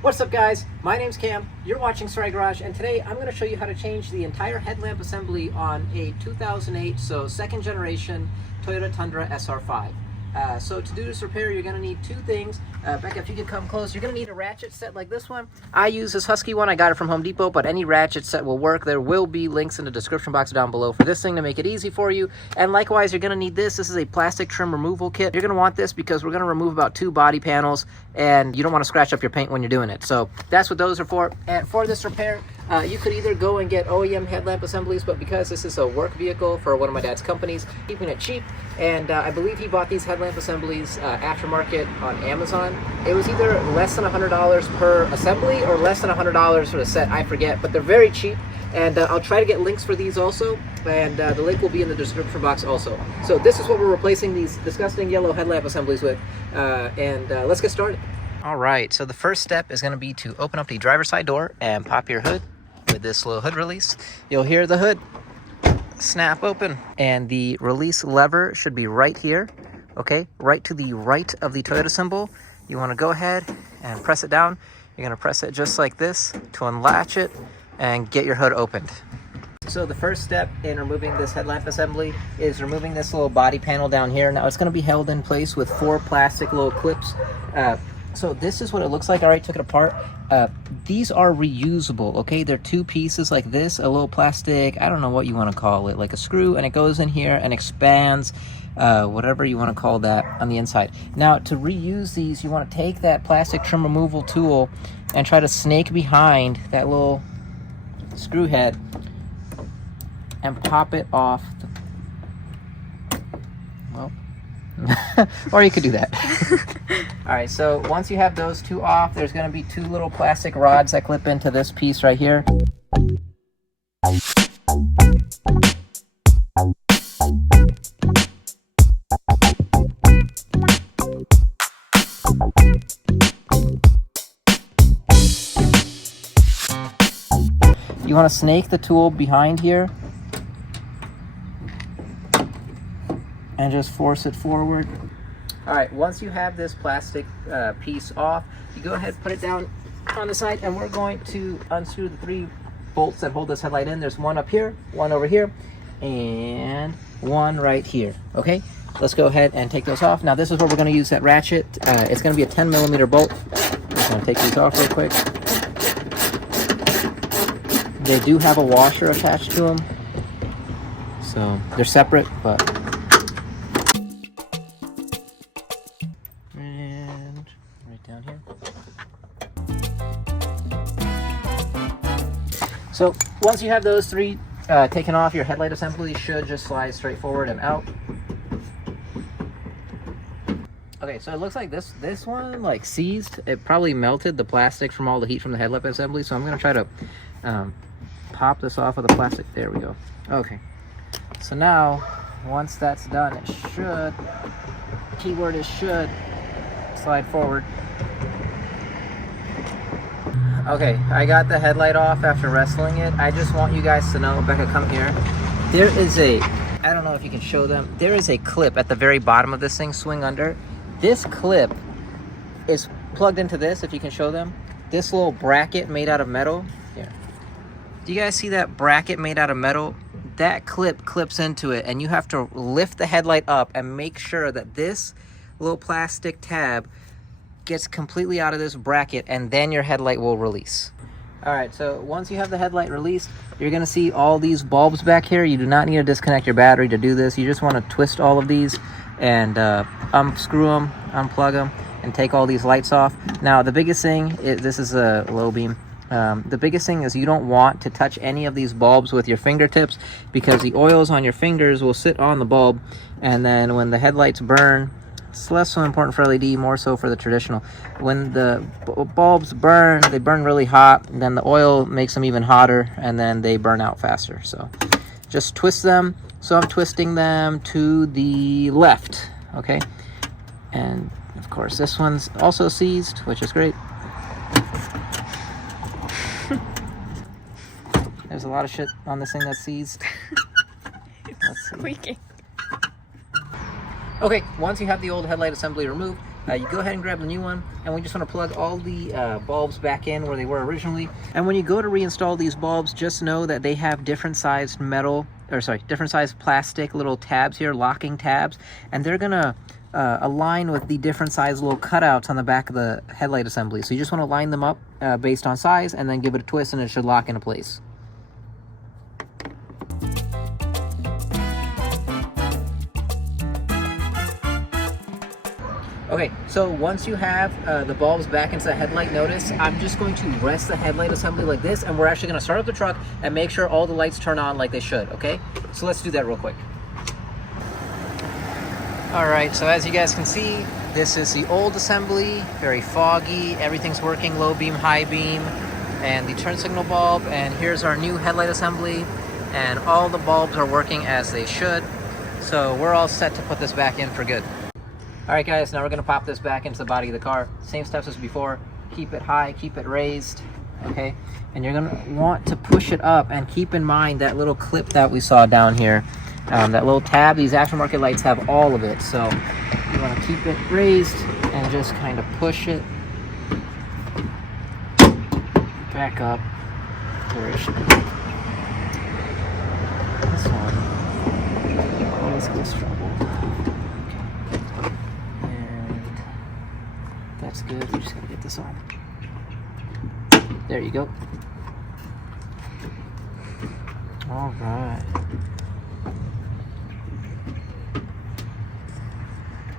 What's up guys, my name's Cam, you're watching Story Garage, and today I'm going to show you how to change the entire headlamp assembly on a 2008, so second generation Toyota Tundra SR5. So to do this repair, you're going to need two things. Becca, if you could come close, you're going to need a ratchet set like this one. I use this Husky one, I got it from Home Depot, but any ratchet set will work. There will be links in the description box down below for this thing to make it easy for you. And likewise, you're going to need this. This is a plastic trim removal kit. You're going to want this because we're going to remove about 2 body panels, and you don't want to scratch up your paint when you're doing it. So that's what those are for. And for this repair, you could either go and get OEM headlamp assemblies, but because this is a work vehicle for one of my dad's companies, keeping it cheap, and I believe he bought these headlamp assemblies aftermarket on Amazon. It was either less than $100 per assembly or less than $100 for the set, I forget, but they're very cheap, and I'll try to get links for these also, and the link will be in the description box also. So this is what we're replacing these disgusting yellow headlamp assemblies with, and let's get started. All right, so the first step is going to be to open up the driver's side door and pop your hood with this little hood release. You'll hear the hood snap open, and the release lever should be right here, okay, right to the right of the Toyota symbol. You want to go ahead and press it down. You're going to press it just like this to unlatch it and get your hood opened. So the first step in removing this headlamp assembly is removing this little body panel down here. Now it's going to be held in place with 4 plastic little clips. So this is what it looks like. I already took it apart. These are reusable, okay? They're 2 pieces like this, a little plastic, I don't know what you want to call it, like a screw, and it goes in here and expands, whatever you want to call that, on the inside. Now, to reuse these, you want to take that plastic trim removal tool and try to snake behind that little screw head and pop it off. Well, or you could do that. All right, so once you have those 2 off, there's going to be 2 little plastic rods that clip into this piece right here. You want to snake the tool behind here and just force it forward. All right, once you have this plastic piece off, you go ahead and put it down on the side, and we're going to unscrew the 3 bolts that hold this headlight in. There's one up here, one over here, and one right here, okay? Let's go ahead and take those off. Now this is where we're gonna use that ratchet. It's gonna be a 10mm bolt. I'm just gonna take these off real quick. They do have a washer attached to them, so they're separate, but down here. So once you have those 3 taken off, your headlight assembly should just slide straight forward and out. Okay, so it looks like this one like seized. It probably melted the plastic from all the heat from the headlamp assembly, so I'm gonna try to pop this off with the plastic. There we go. Okay, so now once that's done, it should, keyword is should, slide forward. Okay, I got the headlight off after wrestling it. I just want you guys to know, Becca, come here. There is a, I don't know if you can show them, there is a clip at the very bottom of this thing, swing under. This clip is plugged into this, if you can show them. This little bracket made out of metal. Here. Do you guys see that bracket made out of metal? That clip clips into it, and you have to lift the headlight up and make sure that this little plastic tab gets completely out of this bracket, and then your headlight will release. All right, so once you have the headlight released, you're gonna see all these bulbs back here. You do not need to disconnect your battery to do this. You just want to twist all of these and unscrew them, unplug them, and take all these lights off. Now the biggest thing is, this is a low beam. The biggest thing is you don't want to touch any of these bulbs with your fingertips, because the oils on your fingers will sit on the bulb, and then when the headlights burn, it's less so important for LED, more so for the traditional. When the bulbs burn, they burn really hot, and then the oil makes them even hotter, and then they burn out faster. So just twist them. So I'm twisting them to the left, okay? And of course this one's also seized, which is great. There's a lot of shit on this thing that's seized. Let's see. Squeaking. Okay, once you have the old headlight assembly removed, you go ahead and grab the new one, and we just want to plug all the bulbs back in where they were originally. And when you go to reinstall these bulbs, just know that they have different sized different sized plastic little tabs here, locking tabs, and they're gonna align with the different size little cutouts on the back of the headlight assembly. So you just want to line them up based on size, and then give it a twist, and it should lock into place. Okay, so once you have the bulbs back into the headlight, notice I'm just going to rest the headlight assembly like this, and we're actually going to start up the truck and make sure all the lights turn on like they should, okay? So let's do that real quick. All right, so as you guys can see, this is the old assembly, very foggy, everything's working, low beam, high beam, and the turn signal bulb, and here's our new headlight assembly, and all the bulbs are working as they should, so we're all set to put this back in for good. All right, guys, now we're gonna pop this back into the body of the car. Same steps as before. Keep it high, keep it raised, okay? And you're gonna want to push it up, and keep in mind that little clip that we saw down here, that little tab. These aftermarket lights have all of it, so you wanna keep it raised and just kind of push it back up to where it should be. This one always gives trouble. That's good. We just gotta get this on. There you go. All right.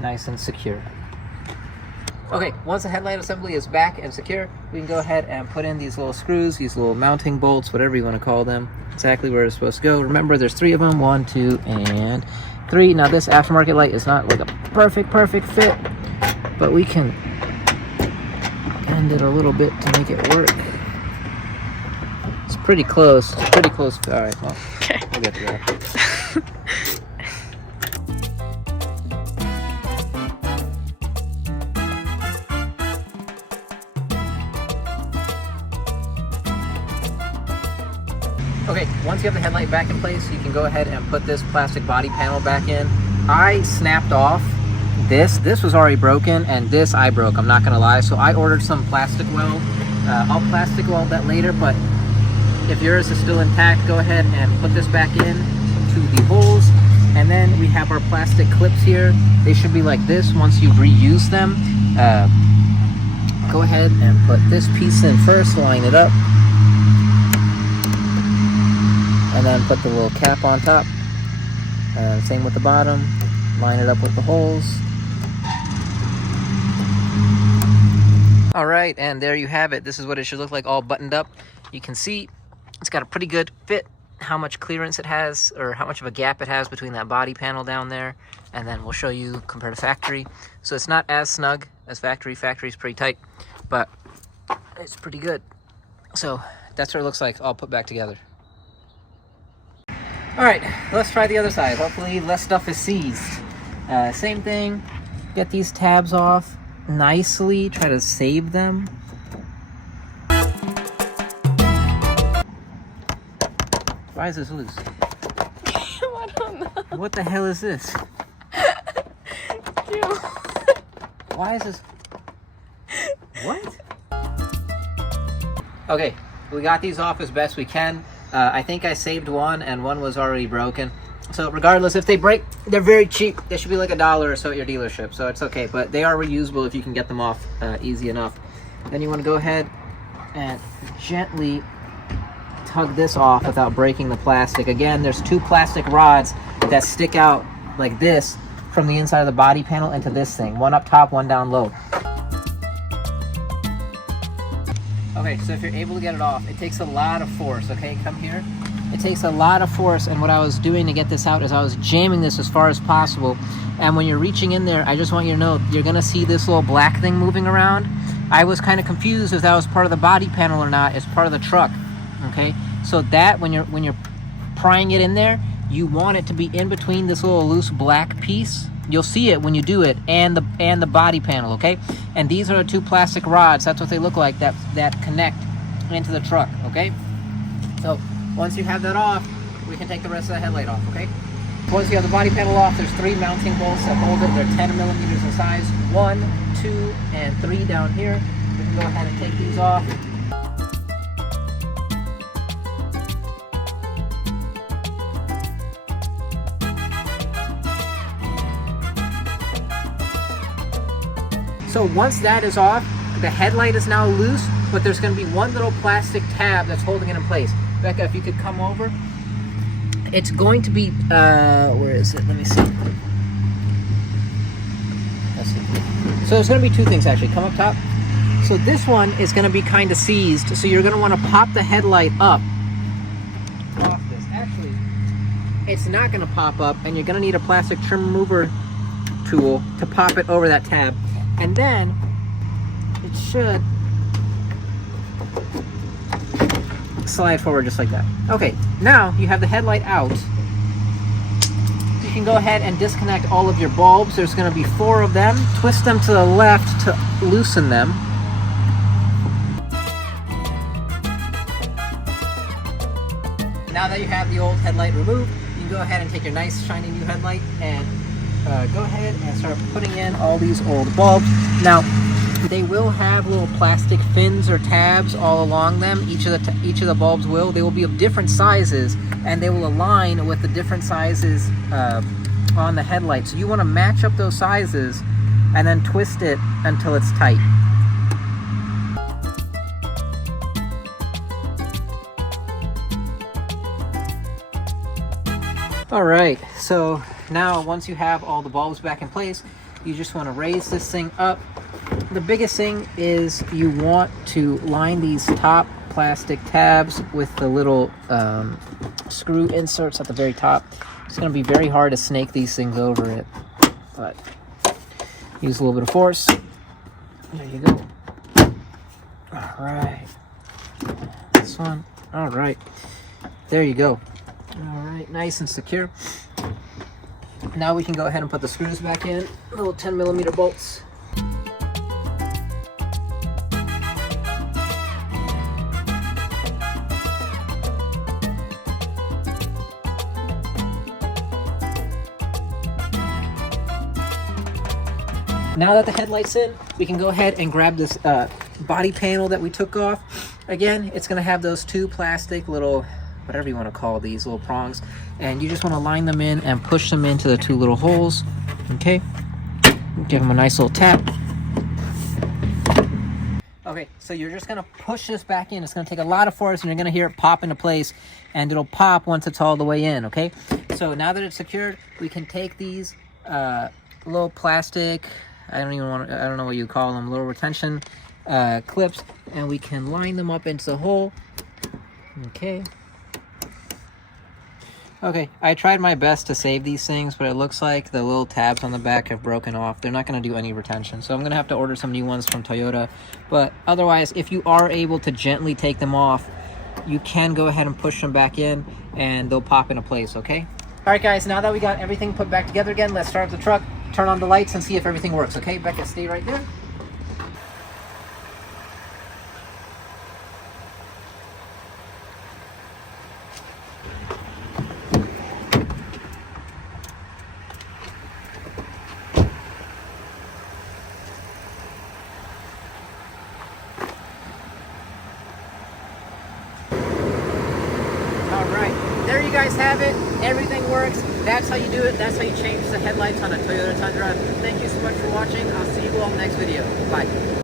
Nice and secure. Okay, once the headlight assembly is back and secure, we can go ahead and put in these little screws, these little mounting bolts, whatever you want to call them, exactly where it's supposed to go. Remember, there's 3 of them, 1, 2, and 3. Now, this aftermarket light is not like a perfect fit, but we can bend it a little bit to make it work. It's pretty close. All right, well, we'll get to that. Okay, once you have the headlight back in place, you can go ahead and put this plastic body panel back in. I snapped off this was already broken, and this I broke, I'm not gonna lie, so I ordered some plastic weld. I'll plastic weld that later, but if yours is still intact, go ahead and put this back in to the holes. And then we have our plastic clips here. They should be like this once you reuse them. Go ahead and put this piece in first, line it up, and then put the little cap on top. Same with the bottom, line it up with the holes. All right, and there you have it. This is what it should look like, all buttoned up. You can see it's got a pretty good fit, how much clearance it has, or how much of a gap it has between that body panel down there, and then we'll show you compared to factory. So it's not as snug as factory. Factory's pretty tight, but it's pretty good. So that's what it looks like all put back together. All right, let's try the other side. Hopefully less stuff is seized. Same thing, get these tabs off nicely, try to save them. Why is this loose? I don't know. What the hell is this? Why is this? What? Okay, we got these off as best we can. I think I saved one, and one was already broken. So regardless, if they break, they're very cheap. They should be like $1 or so at your dealership, so it's okay. But they are reusable if you can get them off easy enough. Then you want to go ahead and gently tug this off without breaking the plastic. Again, there's 2 plastic rods that stick out like this from the inside of the body panel into this thing. One up top, one down low. Okay, so if you're able to get it off, it takes a lot of force, okay? Come here. It takes a lot of force, and what I was doing to get this out is I was jamming this as far as possible. And when you're reaching in there, I just want you to know, you're gonna see this little black thing moving around. I was kind of confused if that was part of the body panel or not. It's part of the truck, okay? So that, when you're prying it in there, you want it to be in between this little loose black piece. You'll see it when you do it, and the body panel, okay? And these are the 2 plastic rods. That's what they look like, that connect into the truck, okay? So once you have that off, we can take the rest of the headlight off, okay? Once you have the body panel off, there's 3 mounting bolts that hold it. They're 10 millimeters in size. 1, 2, and 3 down here. We can go ahead and take these off. So once that is off, the headlight is now loose, but there's going to be one little plastic tab that's holding it in place. Becca, if you could come over. It's going to be, where is it? Let me see. Let's see. So there's going to be 2 things actually. Come up top. So this one is going to be kind of seized, so you're going to want to pop the headlight up off this. Actually, it's not going to pop up, and you're going to need a plastic trim remover tool to pop it over that tab. And then it should slide forward just like that. Okay, now you have the headlight out. You can go ahead and disconnect all of your bulbs. There's going to be 4 of them. Twist them to the left to loosen them. Now that you have the old headlight removed, you can go ahead and take your nice shiny new headlight and go ahead and start putting in all these old bulbs. Now, they will have little plastic fins or tabs all along them. Each of the bulbs will. They will be of different sizes, and they will align with the different sizes on the headlight. So you want to match up those sizes and then twist it until it's tight. All right, so now once you have all the bulbs back in place, you just want to raise this thing up. The biggest thing is you want to line these top plastic tabs with the little screw inserts at the very top. It's going to be very hard to snake these things over it, but use a little bit of force. There you go. All right, this one. All right, there you go. All right, nice and secure. Now we can go ahead and put the screws back in, little 10 millimeter bolts. Now that the headlight's in, we can go ahead and grab this body panel that we took off. Again, it's going to have those 2 plastic little, whatever you want to call these, little prongs, and you just want to line them in and push them into the 2 little holes. Okay, give them a nice little tap. Okay, so you're just going to push this back in. It's going to take a lot of force, and you're going to hear it pop into place, and it'll pop once it's all the way in. Okay, so now that it's secured, we can take these little plastic, I don't know what you call them, little retention clips, and we can line them up into the hole. Okay. Okay, I tried my best to save these things, but it looks like the little tabs on the back have broken off. They're not going to do any retention, so I'm going to have to order some new ones from Toyota. But otherwise, if you are able to gently take them off, you can go ahead and push them back in, and they'll pop into place, okay? All right, guys, now that we got everything put back together again, let's start up the truck, turn on the lights, and see if everything works, okay? Becca, stay right there. There you guys have it. Everything works. That's how you do it. That's how you change the headlights on a Toyota Tundra. Thank you so much for watching. I'll see you all in the next video. Bye.